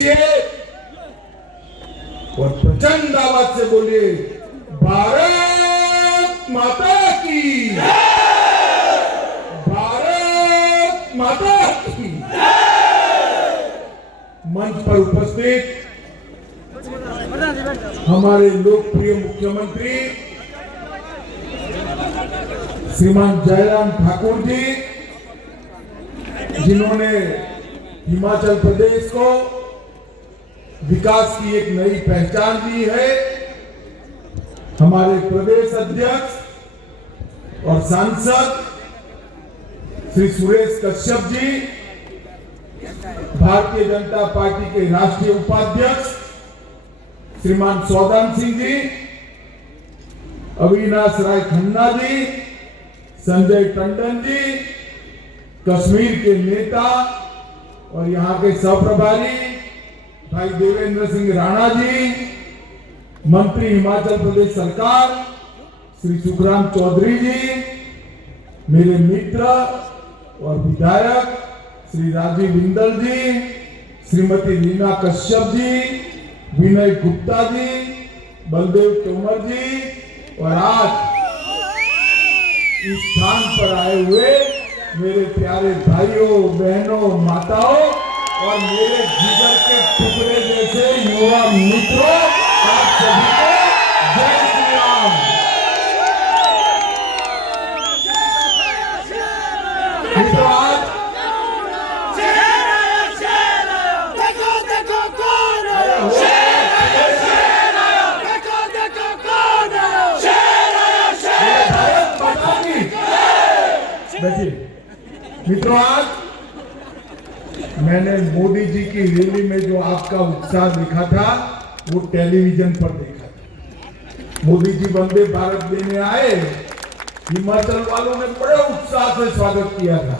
और प्रचंड आवाज से बोलिए, भारत माता की, भारत माता की। मंच पर उपस्थित हमारे लोकप्रिय मुख्यमंत्री श्रीमान जयराम ठाकुर जी, जिन्होंने हिमाचल प्रदेश को विकास की एक नई पहचान दी है, हमारे प्रदेश अध्यक्ष और सांसद श्री सुरेश कश्यप जी, भारतीय जनता पार्टी के राष्ट्रीय उपाध्यक्ष श्रीमान सौदान सिंह जी, अविनाश राय खन्ना जी, संजय टंडन जी, कश्मीर के नेता और यहाँ के सहप्रभारी भाई देवेंद्र सिंह राणा जी, मंत्री हिमाचल प्रदेश सरकार श्री सुखराम चौधरी जी, मेरे मित्र और विधायक श्री राजीव बिंदल जी, श्रीमती रीना कश्यप जी, विनय गुप्ता जी, बलदेव तोमर जी और आज इस स्थान पर आए हुए मेरे प्यारे भाइयों बहनों माताओं और मेरे जिगर के टुकड़े जैसे युवा मित्रों, आप सभी को जय श्री राम। मित्रों, आज मित्रों, आज मैंने मोदी जी की रैली में जो आपका उत्साह देखा था वो टेलीविजन पर देखा था। मोदी जी वंदे भारत देने आए, हिमाचल वालों ने बड़े उत्साह से स्वागत किया था,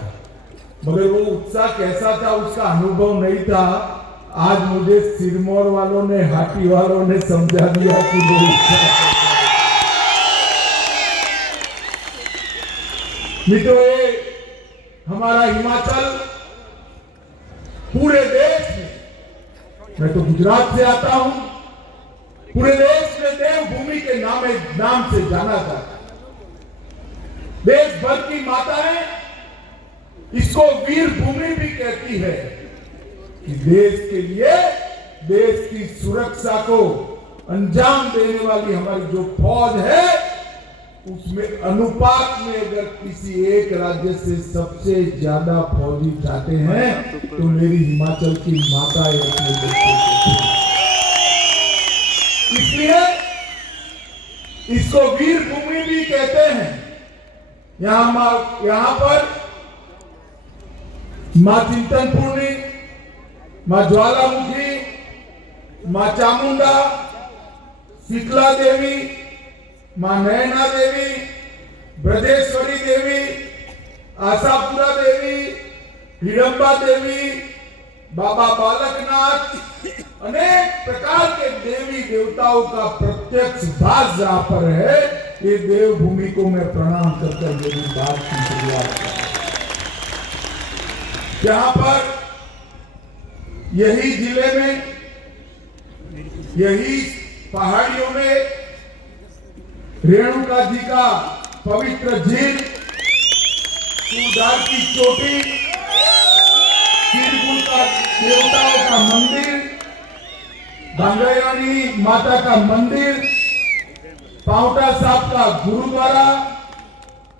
मगर वो उत्साह कैसा था उसका अनुभव नहीं था। आज मुझे सिरमौर वालों ने, हाटी वालों ने समझा दिया कि वो उत्साह। मित्रों, ये हमारा हिमाचल पूरे देश में, मैं तो गुजरात से आता हूं, पूरे देश में देवभूमि के नाम से जाना जाता है। देश भर की माताएं इसको वीर भूमि भी कहती है कि देश के लिए, देश की सुरक्षा को अंजाम देने वाली हमारी जो फौज है, उसमें अनुपात में अगर किसी एक राज्य से सबसे ज्यादा फौजी जाते हैं तो मेरी हिमाचल की माता है अपने बच्चों को। इसलिए इसको वीर भूमि भी कहते हैं। यहाँ पर मां चिंतनपूर्णी, मां ज्वालामुखी, मां चामुंडा, शीतला देवी, मां नैना देवी, ब्रजेश्वरी देवी, आशापुरा देवी, हिडम्बा देवी, बाबा बालकनाथ, अनेक प्रकार के देवी देवताओं का प्रत्यक्ष वास जहां पर है, ये देवभूमि को मैं प्रणाम करकर मेरी बात की शुरुआत करता हूं। जहां पर यही जिले में, यही पहाड़ियों में रेणुका जी का पवित्र झील, सूरदार की चोटी, कीरकुल का देवताओं का मंदिर, गंगायानी माता का मंदिर, पांवटा साहब का गुरुद्वारा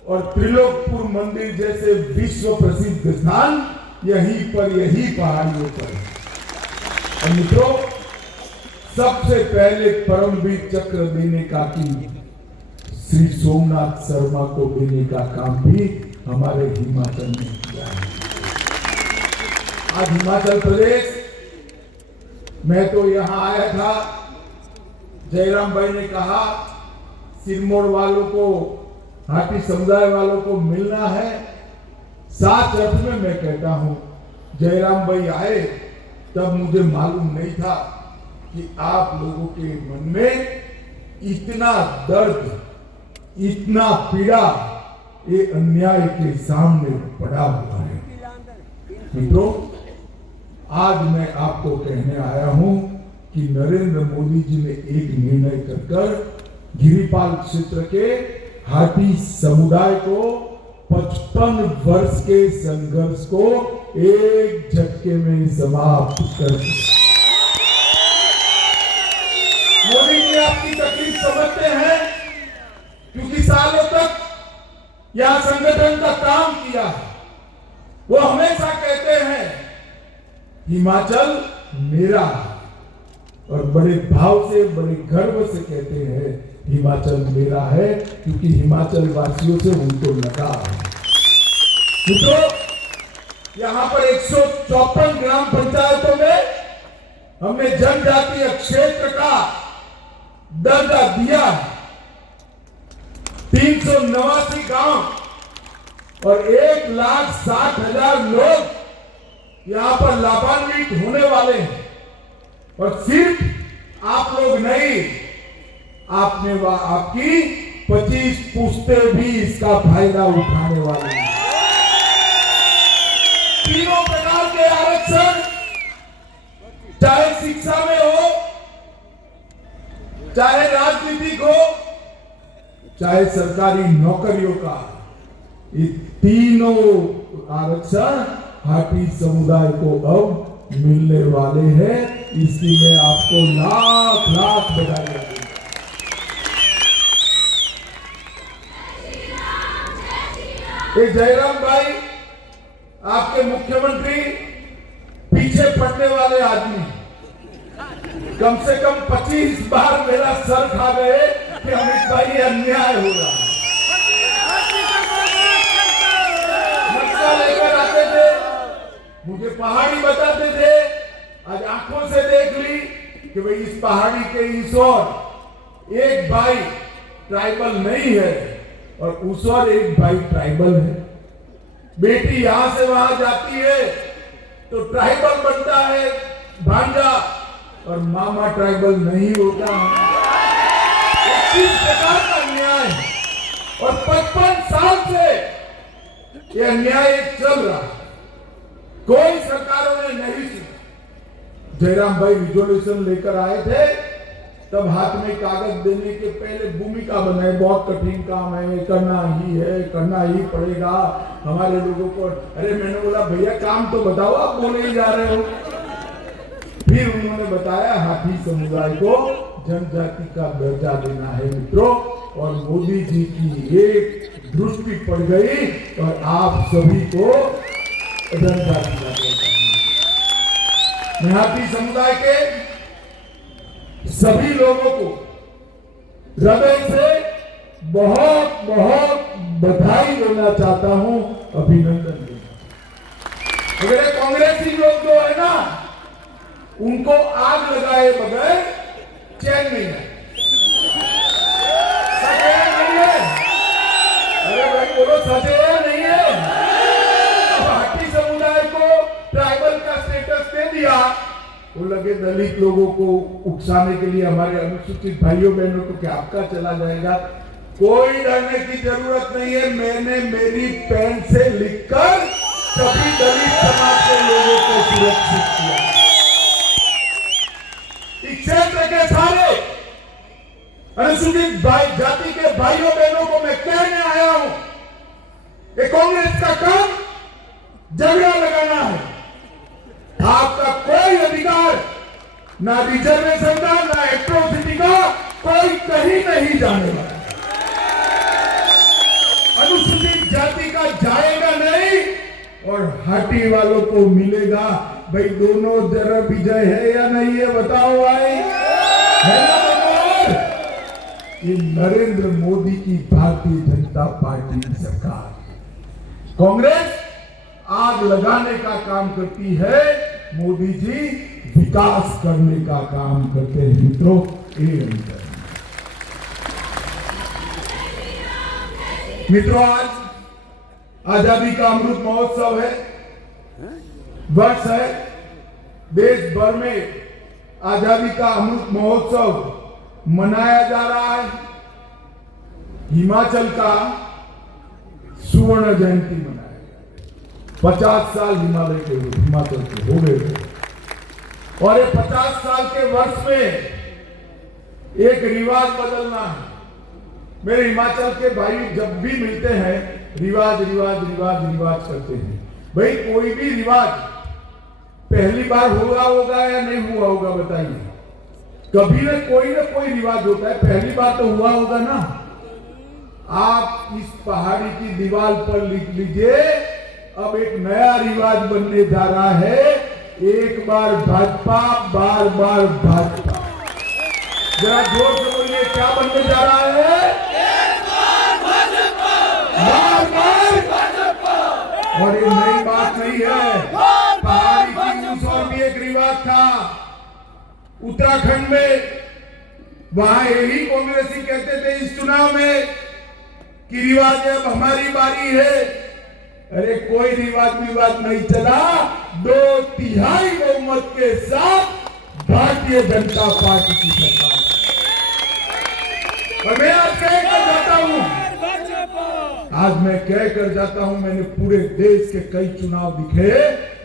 और त्रिलोकपुर मंदिर जैसे विश्व प्रसिद्ध स्थान यहीं पर, यही पहाड़ियों पर है। और मित्रों, सबसे पहले परमवीर चक्र देने का की श्री सोमनाथ शर्मा को देने का काम भी हमारे हिमाचल में किया है। आज हिमाचल प्रदेश, मैं तो यहां आया था, जयराम भाई ने कहा सिरमौर वालों को, हाटी समुदाय वालों को मिलना है। साथ अर्थ में मैं कहता हूं, जयराम भाई आए तब मुझे मालूम नहीं था कि आप लोगों के मन में इतना दर्द, इतना पीड़ा ये अन्याय के सामने पड़ा हुआ है। मित्रों, आज मैं आपको कहने आया हूं कि नरेंद्र मोदी जी ने एक निर्णय कर गिरिपाल क्षेत्र के हाटी समुदाय को 55 वर्ष के संघर्ष को एक झटके में समाप्त कर दिया। मोदी जी आपकी तकलीफ समझते हैं, क्योंकि सालों तक यह संगठन का काम किया है। वो हमेशा कहते हैं हिमाचल मेरा है, और बड़े भाव से बड़े गर्व से कहते हैं हिमाचल मेरा है, क्योंकि हिमाचल वासियों से उनको लगा है। मित्रों, यहाँ पर 154 ग्राम पंचायतों में हमने जनजातीय क्षेत्र का दर्जा दिया है। 389 गांव और 1,60,000 लोग यहाँ पर लाभान्वित होने वाले हैं। और सिर्फ आप लोग नहीं, आपकी 25 पुश्तें भी इसका फायदा उठाने वाले हैं। तीनों प्रकार के आरक्षण, चाहे शिक्षा में हो, चाहे राजनीतिक हो, चाहे सरकारी नौकरियों का, ये तीनों आरक्षण हाटी समुदाय को अब मिलने वाले हैं। इसकी मैं आपको लाख लाख बधाई दूंगा। जयराम भाई, आपके मुख्यमंत्री पीछे पड़ने वाले आदमी, कम से कम 25 बार मेरा सर खा गए कि अमित भाई ये अन्याय हो रहा है। नक्शा लेकर आते थे, मुझे पहाड़ी बताते थे, आज आंखों से देख ली कि भाई इस पहाड़ी के इस ओर एक भाई ट्राइबल नहीं है और उस ओर एक भाई ट्राइबल है। बेटी यहां से वहां जाती है तो ट्राइबल बनता है भांजा, और मामा ट्राइबल नहीं होता। इस प्रकार का अन्याय, और 55 साल से यह अन्याय चल रहा है, कोई सरकारों ने नहीं सुना। जयराम भाई रिजोल्यूशन लेकर आए थे, तब हाथ में कागज देने के पहले भूमिका बनाए, बहुत कठिन काम है, करना ही पड़ेगा हमारे लोगों को। अरे मैंने बोला भैया काम तो बताओ, आप बोले ही जा रहे हो। फिर उन्होंने बताया हाटी समुदाय को जनजाति का दर्जा देना है मित्रों, और मोदी जी की एक दृष्टि पड़ गई और आप सभी को जनजाति का दर्जा। मैं हाटी समुदाय के सभी लोगों को हृदय से बहुत बहुत बधाई देना चाहता हूं, अभिनंदन देना। अगर कांग्रेसी लोग जो है ना, उनको आग लगाए बगैर चैन नहीं है। सच नहीं है? अरे भाई बोलो, सच है नहीं है? हाटी समुदाय को ट्राइबल का स्टेटस दे दिया, वो लगे दलित लोगों को उकसाने के लिए, हमारे अनुसूचित भाइयों बहनों को क्या आपका चला जाएगा। कोई डरने की जरूरत नहीं है। मैंने मेरी पेन से लिखकर सभी दलित समाज के लोगों को सुरक्षित किया। इस क्षेत्र के सारे अनुसूचित जाति के भाइयों बहनों को मैं कहने आया हूं कि कांग्रेस का काम झगड़ा लगाना है। आपका कोई अधिकार, ना रिजर्वेशन का, ना एट्रोसिटी का, कोई कहीं नहीं जाने वाला। अनुसूचित जाति का जाएगा नहीं, और हाटी वालों को मिलेगा। भाई दोनों जरा विजय है या नहीं है बताओ भाई, है ना? ये नरेंद्र मोदी की भारतीय जनता पार्टी की सरकार। कांग्रेस आग लगाने का काम करती है, मोदी जी विकास करने का काम करते हैं मित्रों। मित्रों, आज आजादी का अमृत महोत्सव है, वर्ष है। देश भर में आजादी का अमृत महोत्सव मनाया जा रहा है। हिमाचल का सुवर्ण जयंती मनाया गया। 50 साल हिमाचल के हो गए। और ये 50 साल के वर्ष में एक रिवाज बदलना है। मेरे हिमाचल के भाई जब भी मिलते हैं रिवाज रिवाज रिवाज रिवाज करते हैं। भाई कोई भी रिवाज पहली बार हुआ होगा या नहीं हुआ होगा बताइए? कभी ना कोई रिवाज होता है, पहली बार तो हुआ होगा ना। आप इस पहाड़ी की दीवार पर लिख लीजिए, अब एक नया रिवाज बनने जा रहा है, एक बार भाजपा बार बार भाजपा। जरा जोर से बोलिए, क्या बनने जा रहा है? एक बार भाजपा, बार बार भाजपा। और ये नई बात नहीं है, पहाड़ी की उस और भी एक रिवाज था उत्तराखंड में। वहां यही कांग्रेसी कहते थे इस चुनाव में कि रिवाज अब हमारी बारी है। अरे कोई रिवाज विवाद नहीं चला, 2/3 बहुमत के साथ भारतीय जनता पार्टी की सरकार। और मैं आज कहकर जाता हूं, मैंने पूरे देश के कई चुनाव दिखे।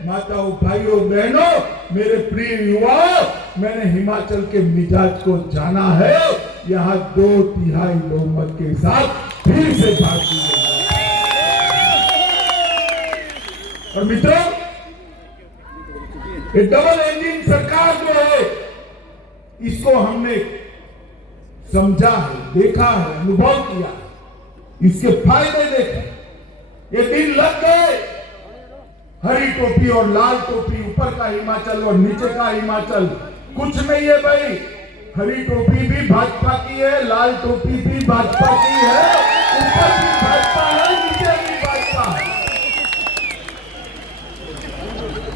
माताओं, भाइयों, बहनों, मेरे प्रिय युवाओं, मैंने हिमाचल के मिजाज को जाना है। यहाँ 2/3 बहुमत के साथ फिर से भारतीय जनता। और मित्रों, ये डबल इंजन सरकार जो है, इसको हमने समझा है, देखा है, अनुभव किया है, इसके फायदे देखे। ये दिन लग गए, हरी टोपी और लाल टोपी, ऊपर का हिमाचल और नीचे का हिमाचल कुछ नहीं है भाई। हरी टोपी भी भाजपा की है, लाल टोपी भी भाजपा की है, ऊपर भी भाजपा है, नीचे भी भाजपा है।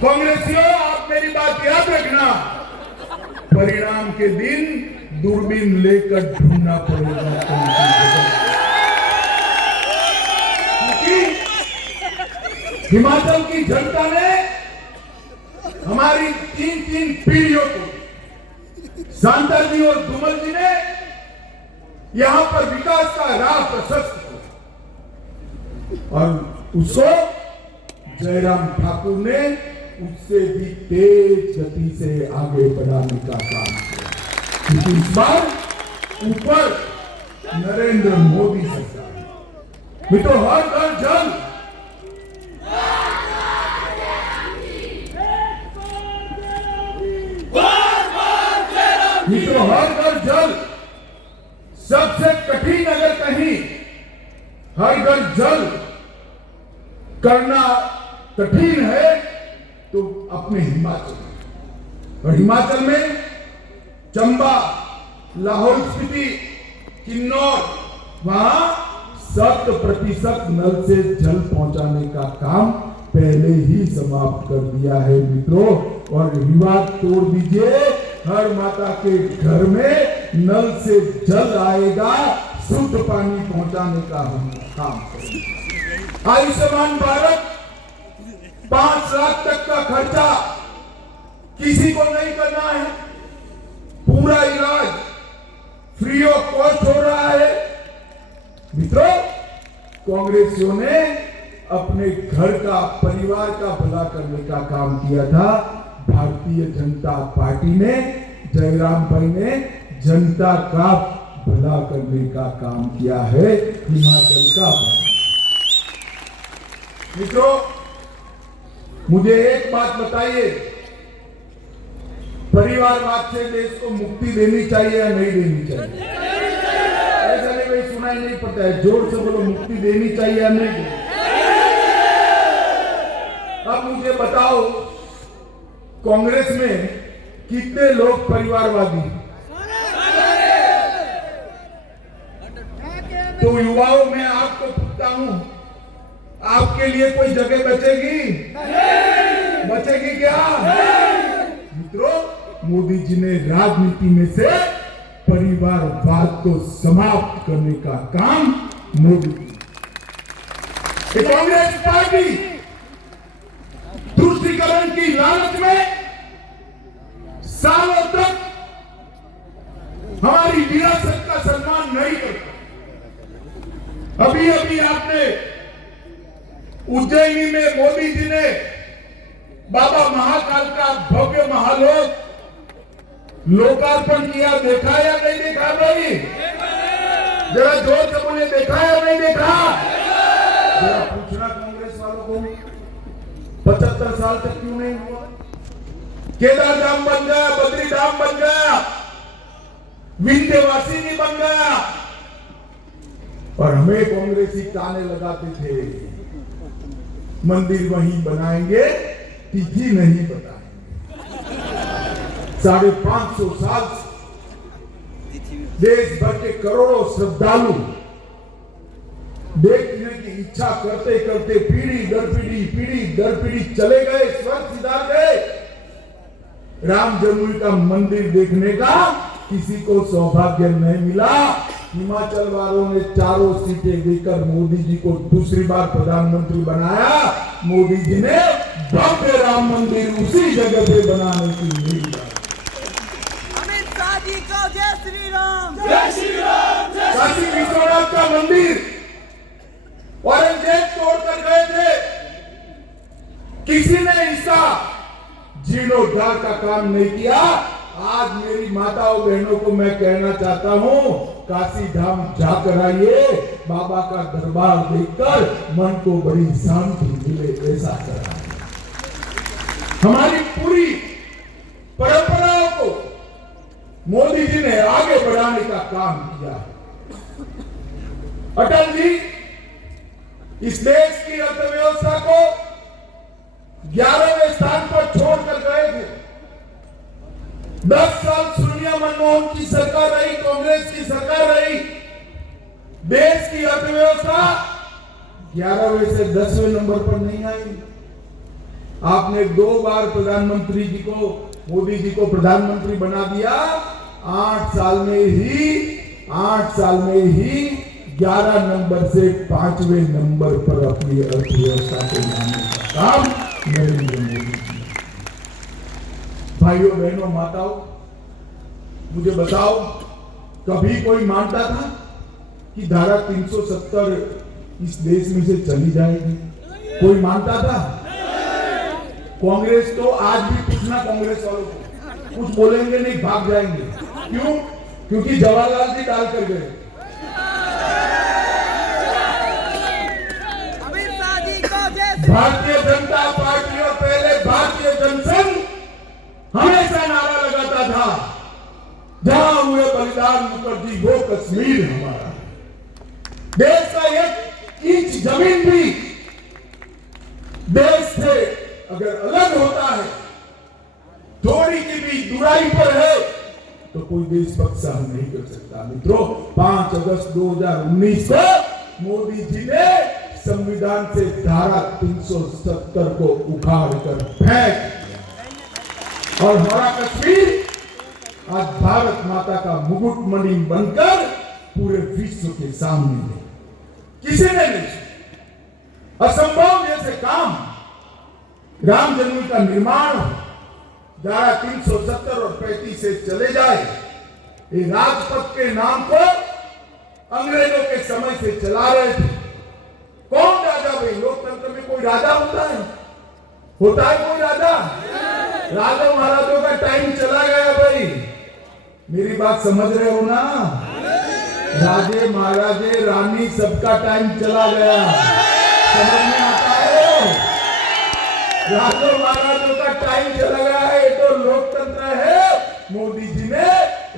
कांग्रेसियों, आप मेरी बात याद रखना, परिणाम के दिन दूरबीन लेकर ढूंढना पड़ेगा। क्योंकि हिमाचल की जनता ने हमारी 3 पीढ़ियों को, सांता जी और धूमल जी ने यहां पर विकास का राह प्रशस्त किया, और उसको जयराम ठाकुर ने उससे भी तेज गति से आगे बढ़ाने का काम किया। क्योंकि इस बार ऊपर नरेंद्र मोदी सरकार। मित्रों, हर घर जल, मित्रों, हर घर जल। सबसे कठिन अगर कहीं हर घर जल करना कठिन है तो अपने हिमाचल में। और हिमाचल में चंबा, लाहौल स्पीति, किन्नौर, वहां 100% नल से जल पहुंचाने का काम पहले ही समाप्त कर दिया है मित्रों। और रिवाज तोड़ दीजिए, हर माता के घर में नल से जल आएगा, शुद्ध पानी पहुंचाने का हम काम करेंगे। आयुष्मान भारत 5 लाख तक का खर्चा किसी को नहीं करना है, पूरा इलाज फ्री ऑफ कॉस्ट हो रहा है। मित्रों, कांग्रेसियों ने अपने घर का, परिवार का भला करने का काम किया था, भारतीय जनता पार्टी ने, जयराम भाई ने जनता का भला करने का काम किया है, हिमाचल का भला। मित्रों, मुझे एक बात बताइए, परिवारवाद से देश को मुक्ति देनी चाहिए या नहीं देनी चाहिए? ऐसा नहीं भाई, सुनाई नहीं पड़ता है, जोर से बोलो, मुक्ति देनी चाहिए या नहीं? अब मुझे बताओ, कांग्रेस में कितने लोग परिवारवादी? तो युवाओं, मैं आपको पूछता हूं, आपके लिए कोई जगह बचेगी? बचेगी क्या? मित्रों, मोदी जी ने राजनीति में से परिवारवाद को समाप्त करने का काम मोदी जी। कांग्रेस पार्टी तुष्टीकरण की लालच में सालों तक हमारी विरासत का सम्मान नहीं करता। अभी अभी आपने उज्जैनी में मोदी जी ने बाबा महाकाल का भव्य महालोक लोकार्पण किया, देखा या नहीं देखा भाई? जरा जोर से बोले, देखा या नहीं देखा? जरा पूछना कांग्रेस वालों को 75 साल तक क्यों नहीं हुआ? केदार धाम बन गया, बद्री धाम बन गया, विंध्यवासिनी बन गया, और हमें कांग्रेसी ताने लगाते थे मंदिर वहीं बनाएंगे, तिथि नहीं बताएंगे। 550 साल से देश भर के करोड़ों श्रद्धालु देखने की इच्छा करते करते पीढ़ी दर पीढ़ी चले गए, स्वर्ग सिधार गए। राम जन्मभूमि का मंदिर देखने का किसी को सौभाग्य नहीं मिला। हिमाचल वालों ने 4 सीटें देकर मोदी जी को दूसरी बार प्रधानमंत्री बनाया। मोदी जी ने भव्य राम मंदिर उसी जगह पे बनाने की नींव डाली। अमित शाह जी को जय श्री राम, जय श्री राम, जय श्री काशी विश्वनाथ का मंदिर औरंगजेब तोड़कर गए थे, किसी ने इसका जीर्णोद्धार का काम नहीं किया। आज मेरी माताओं बहनों को मैं कहना चाहता हूं, काशी धाम जाकर आइए, बाबा का दरबार देखकर मन को बड़ी शांति मिले, ऐसा करा। हमारी पूरी परंपराओं को मोदी जी ने आगे बढ़ाने का काम किया। अटल जी इस देश की अर्थव्यवस्था को 11वें स्थान पर छोड़कर गए थे। 10 साल सोनिया मनमोहन की सरकार रही, कांग्रेस की सरकार रही। देश की अर्थव्यवस्था 11वें से 10वें नंबर पर नहीं आई। आपने 2 बार प्रधानमंत्री जी को, मोदी जी को प्रधानमंत्री बना दिया। 8 साल में ही 11 नंबर से 5वें नंबर पर अपनी अर्थव्यवस्था को लाने का काम नरेंद्र मोदी जी। भाइयों बहनों माताओं, मुझे बताओ, कभी कोई मानता था कि धारा 370 इस देश में से चली जाएगी? कोई मानता था? कांग्रेस तो आज भी पूछना कांग्रेस वालों को, कुछ बोलेंगे नहीं, भाग जाएंगे। क्यों? क्योंकि जवाहरलाल जी डाल कर गए। भारतीय जनता पार्टी और पहले भारतीय जनसंघ हमेशा नारा लगाता था, जहां हुए बलिदान मुखर्जी वो कश्मीर हमारा। देश का 1 इंच जमीन भी देश से अगर अलग होता है, थोड़ी की भी दूराई पर है, तो कोई देशभक्त सहन नहीं कर सकता। मित्रों, 5 अगस्त 2019 को मोदी जी ने संविधान से धारा 370 को उखाड़ कर फेंक, और हमारा कश्मीर आज भारत माता का मुकुटमणि बनकर पूरे विश्व के सामने है। किसी ने नहीं, असंभव जैसे काम, राम जन्मभूमि का निर्माण धारा 370 और 35 से चले जाए। ये राजपथ के नाम को अंग्रेजों के समय से चला रहे थे। कौन राजा भाई? लोकतंत्र में कोई राजा होता है? होता है कोई राजा? राजा महाराजों का टाइम चला गया भाई। मेरी बात समझ रहे हो ना? राजे महाराजे रानी सबका टाइम चला गया। समझ में आता है? राजों महाराजों का टाइम चला गया है। ये तो लोकतंत्र है। मोदी जी ने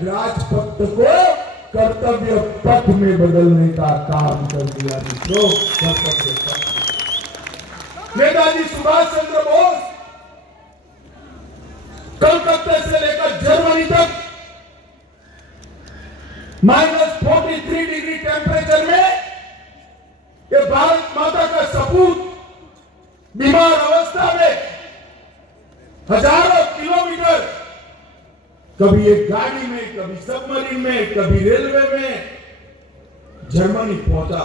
राजपथ को कर्तव्य पथ में बदलने का काम कर दिया। मित्रों, कर्तव्य पथ। नेताजी सुभाष चंद्र बोस कलकत्ते से लेकर जर्मनी तक -43 डिग्री टेम्परेचर में ये भारत माता का सपूत बीमार अवस्था में हजारों किलोमीटर, कभी एक गाड़ी में, कभी सबमरीन में, कभी रेलवे में जर्मनी पहुंचा।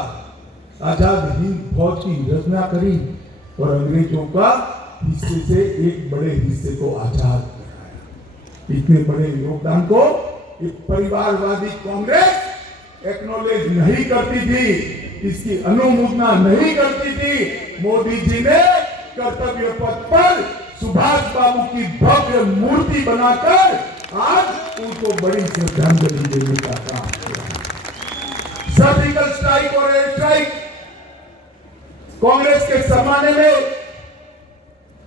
आजाद हिंद फौज की रचना करी और अंग्रेजों का हिस्से से एक बड़े हिस्से को आजाद कराया। इतने बड़े योगदान को एक परिवारवादी कांग्रेस एक्नॉलेज नहीं करती थी, इसकी अनुमोदना नहीं करती थी। मोदी जी ने कर्तव्य पथ पर सुभाष बाबू की भव्य मूर्ति बनाकर आज को बड़ी श्रद्धांजलि देने का काम किया। सर्जिकल स्ट्राइक और एयर स्ट्राइक कांग्रेस के जमाने में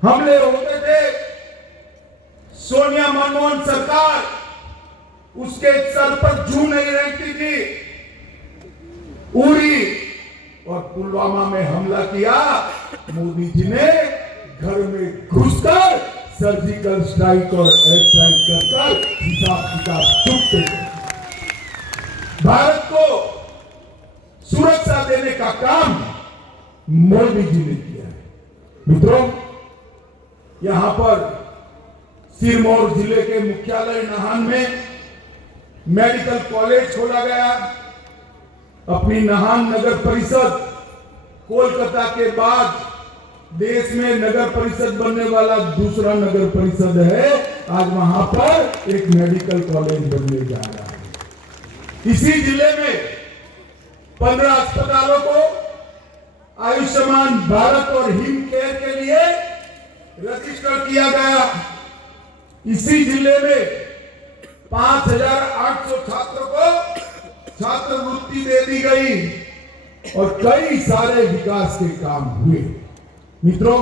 हमले होते थे, सोनिया मनमोहन सरकार उसके सर पर जू नहीं रहती थी। उरी और पुलवामा में हमला किया, मोदी जी ने घर में घुसकर सर्जिकल स्ट्राइक और एयर स्ट्राइक कर हिसाब किताब चुकते थे। भारत को सुरक्षा देने का काम मोदी जी ने किया है। मित्रों, यहां पर सिरमौर जिले के मुख्यालय नाहन में मेडिकल कॉलेज खोला गया। अपनी नाहन नगर परिषद कोलकाता के बाद देश में नगर परिषद बनने वाला दूसरा नगर परिषद है। आज वहां पर एक मेडिकल कॉलेज बनने जा रहा है। इसी जिले में 15 अस्पतालों को आयुष्मान भारत और हिम केयर के लिए रजिस्टर किया गया। इसी जिले में 5,800 छात्रों को छात्रवृत्ति दे दी गई और कई सारे विकास के काम हुए। मित्रों,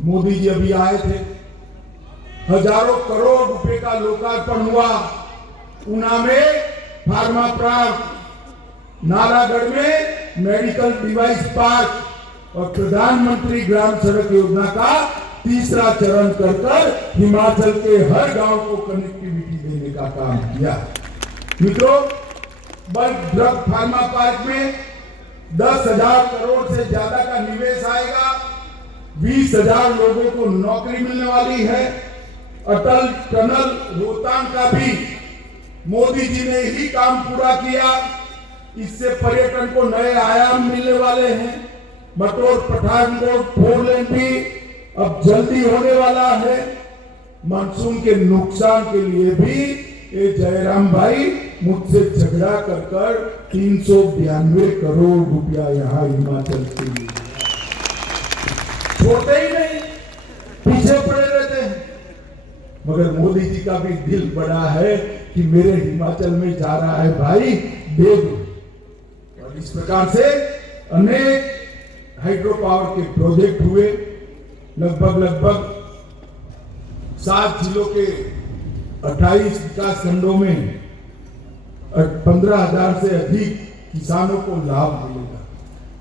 मोदी जी अभी आए थे, हजारों करोड़ रुपए का लोकार्पण हुआ। ऊना में फार्मा पार्क, नालागढ़ में मेडिकल डिवाइस पार्क और प्रधानमंत्री ग्राम सड़क योजना का तीसरा चरण कर हिमाचल के हर गांव को कनेक्टिविटी देने का काम किया। मित्रों, बल्क ड्रग फार्मा पार्क में 10,000 करोड़ से ज्यादा का निवेश आएगा। 20,000 लोगों को नौकरी मिलने वाली है। अटल टनल रोहतांग का भी मोदी जी ने ही काम पूरा किया। इससे पर्यटन को नए आयाम मिलने वाले हैं। मटोर पठानकोट 4 लेन भी अब जल्दी होने वाला है। मानसून के नुकसान के लिए भी ये जयराम भाई मुझसे झगड़ा कर 392 करोड़ रुपया यहाँ हिमाचल के लिए छोड़ते ही नहीं, पीछे पड़े रहते हैं। मगर मोदी जी का भी दिल बड़ा है कि मेरे हिमाचल में जा रहा है भाई, दे दो। और इस प्रकार से अनेक हाइड्रो पावर के प्रोजेक्ट हुए। लगभग 7 जिलों के 28 विकास खंडों में 15,000 से अधिक किसानों को लाभ मिलेगा।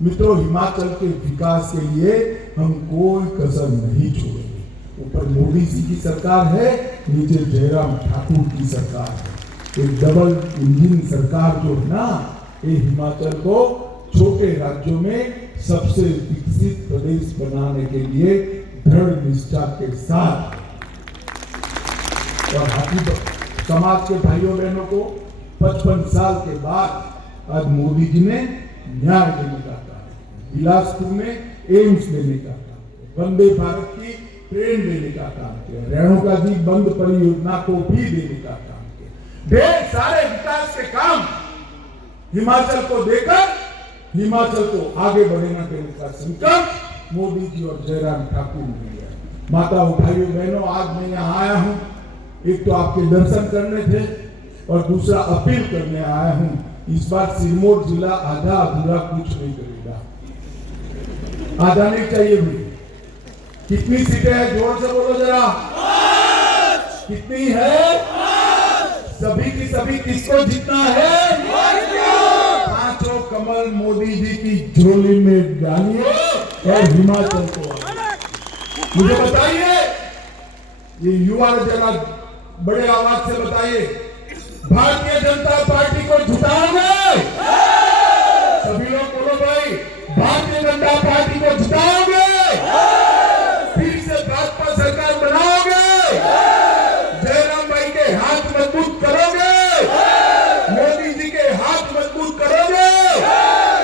मित्रों, हिमाचल के विकास के लिए हम कोई कसर नहीं छोड़ेंगे। ऊपर मोदी जी की सरकार है, नीचे जयराम ठाकुर की सरकार है। एक डबल इंजन सरकार जो है ना, ये हिमाचल को छोटे राज्यों में सबसे विकसित प्रदेश बनाने के लिए दृढ़ निष्ठा के साथ और हाथी समाज के भाइयों बहनों को 55 साल के बाद आज मोदी जी ने न्याय देने का काम, बिलासपुर में एम्स देने का काम, वंदे भारत की ट्रेन देने का काम किया, रेणुका जी बंद परियोजना को भी देने का काम किया। ढेर सारे विकास के काम हिमाचल को देकर हिमाचल को आगे बढ़ने देने का संकल्प मोदी जी और जयराम ठाकुर ने लिया। माताओं, भाइयों, बहनों, आज मैं यहाँ आया हूँ, एक तो आपके दर्शन करने थे और दूसरा अपील करने आया हूँ। इस बार सिरमौर जिला आधा अधूरा कुछ नहीं करेगा, आधा नहीं चाहिए भी। कितनी सीटें हैं, जोर से बोलो जरा, कितनी है? सभी की सभी किसको जीतना है? पांचों कमल मोदी जी की झोली में डालिए और हिमाचल को मुझे बताइए, ये युवा जरा बड़े आवाज से बताइए, भारतीय जनता पार्टी को जिताओगे? सभी लोग बोलो भाई, भारतीय जनता पार्टी को जिताओगे? फिर से भाजपा सरकार बनाओगे? जयराम भाई के हाथ मजबूत करोगे? मोदी जी के हाथ मजबूत करोगे?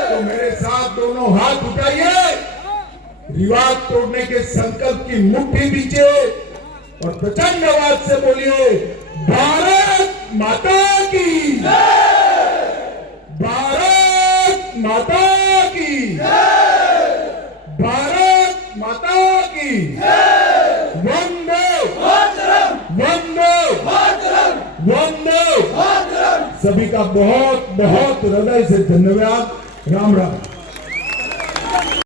तो मेरे साथ दोनों हाथ उठाइए, रिवाज तोड़ने के संकल्प की मुट्ठी दीजिए और प्रचंड आवाज से बोलिए, भारत माता की, भारत माता की, भारत माता की, वंदे वंदे वंदे सभी का बहुत बहुत हृदय से धन्यवाद। राम राम।